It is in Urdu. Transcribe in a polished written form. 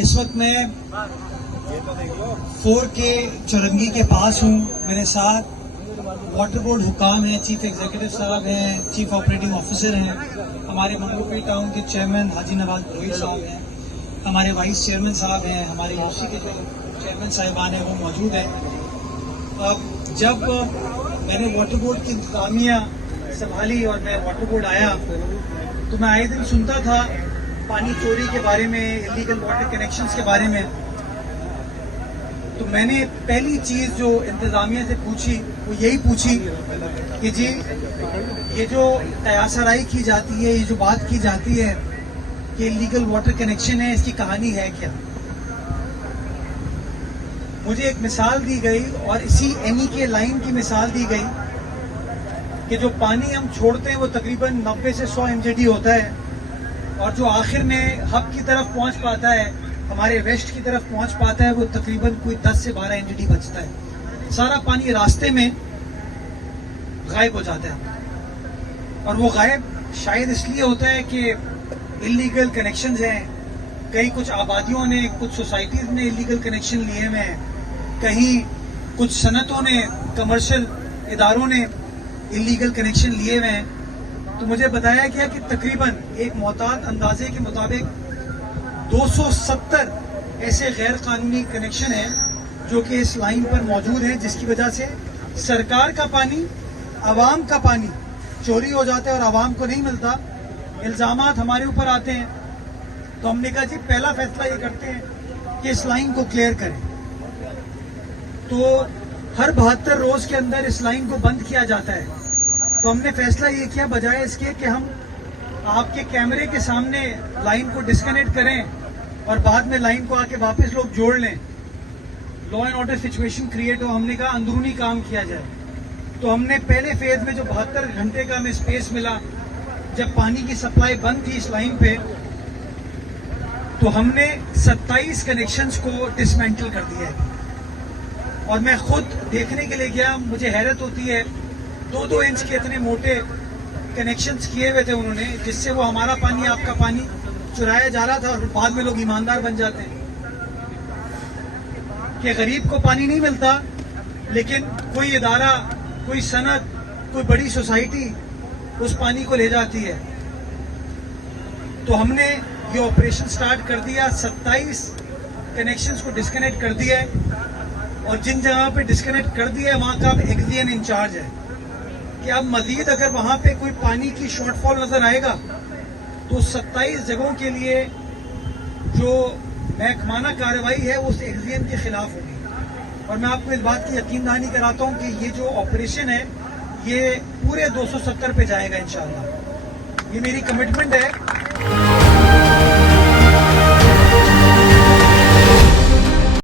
اس وقت میں 4 کے چورنگی کے پاس ہوں. میرے ساتھ واٹر بورڈ حکام ہیں, چیف ایگزیکٹو صاحب ہیں, چیف آپریٹنگ آفیسر ہیں, ہمارے منگوپی ٹاؤن کے چیئرمین حاجی نواز بروئی صاحب ہیں, ہمارے وائس چیئرمین صاحب ہیں, ہمارے یوسی کے جو چیئرمین صاحبان ہیں وہ موجود ہیں. جب میں نے واٹر بورڈ کی انتظامیہ سنبھالی اور میں واٹر بورڈ آیا تو میں آئے دن سنتا تھا پانی چوری کے بارے میں, انلیگل واٹر کنیکشنز کے بارے میں. تو میں نے پہلی چیز جو انتظامیہ سے پوچھی وہ یہی پوچھی کہ جی یہ جو قیاسرائی کی جاتی ہے, یہ جو بات کی جاتی ہے کہ انلیگل واٹر کنیکشن ہے, اس کی کہانی ہے کیا. مجھے ایک مثال دی گئی اور اسی اینی کے لائن کی مثال دی گئی کہ جو پانی ہم چھوڑتے ہیں وہ تقریباً 90 سے 100 MJD ہوتا ہے, اور جو آخر میں ہب کی طرف پہنچ پاتا ہے, ہمارے ویسٹ کی طرف پہنچ پاتا ہے, وہ تقریباً کوئی 10 سے 12 MJD بچتا ہے. سارا پانی راستے میں غائب ہو جاتا ہے, اور وہ غائب شاید اس لیے ہوتا ہے کہ انلیگل کنیکشنز ہیں. کہیں کچھ آبادیوں نے, کچھ سوسائٹیز نے انلیگل کنیکشن لیے ہوئے ہیں, کہیں کچھ صنعتوں نے, کمرشل اداروں نے انلیگل کنیکشن لیے ہوئے ہیں. تو مجھے بتایا گیا کہ تقریباً ایک محتاط اندازے کے مطابق 270 ایسے غیر قانونی کنیکشن ہیں جو کہ اس لائن پر موجود ہیں, جس کی وجہ سے سرکار کا پانی, عوام کا پانی چوری ہو جاتا ہے اور عوام کو نہیں ملتا. الزامات ہمارے اوپر آتے ہیں. تو ہم نے کہا جی پہلا فیصلہ یہ کرتے ہیں کہ اس لائن کو کلیئر کریں. تو ہر 72 روز کے اندر اس لائن کو بند کیا جاتا ہے. تو ہم نے فیصلہ یہ کیا بجائے اس کے کہ ہم آپ کے کیمرے کے سامنے لائن کو ڈسکنیکٹ کریں اور بعد میں لائن کو آ کے واپس لوگ جوڑ لیں, law and order situation create ہو. ہم نے کہا اندرونی کام کیا جائے. تو ہم نے پہلے فیز میں جو 72 گھنٹے کا ہمیں اسپیس ملا, جب پانی کی سپلائی بند تھی اس لائن پہ, تو ہم نے 27 کنیکشنز کو ڈسمینٹل کر دیا ہے. اور میں خود دیکھنے کے لیے گیا, مجھے حیرت ہوتی ہے, 2-2 انچ کے اتنے موٹے کنیکشنز کیے ہوئے تھے انہوں نے, جس سے وہ ہمارا پانی, آپ کا پانی چرایا جا رہا تھا. اور بعد میں لوگ ایماندار بن جاتے ہیں کہ غریب کو پانی نہیں ملتا, لیکن کوئی ادارہ, کوئی صنعت, کوئی بڑی سوسائٹی اس پانی کو لے جاتی ہے. تو ہم نے یہ آپریشن سٹارٹ کر دیا, 27 کنیکشنز کو ڈسکنیکٹ کر دیا ہے. اور جن جگہ پہ ڈسکنیکٹ کر دیا ہے وہاں کا اب ایکزین انچارج ہے کہ اب مزید اگر وہاں پہ کوئی پانی کی شارٹ فال نظر آئے گا تو 27 جگہوں کے لیے جو محکمانہ کارروائی ہے اس ایکزین کے خلاف ہوگی. اور میں آپ کو اس بات کی یقین دہانی کراتا ہوں کہ یہ جو آپریشن ہے یہ پورے 270 پہ جائے گا انشاءاللہ. یہ میری کمٹمنٹ ہے.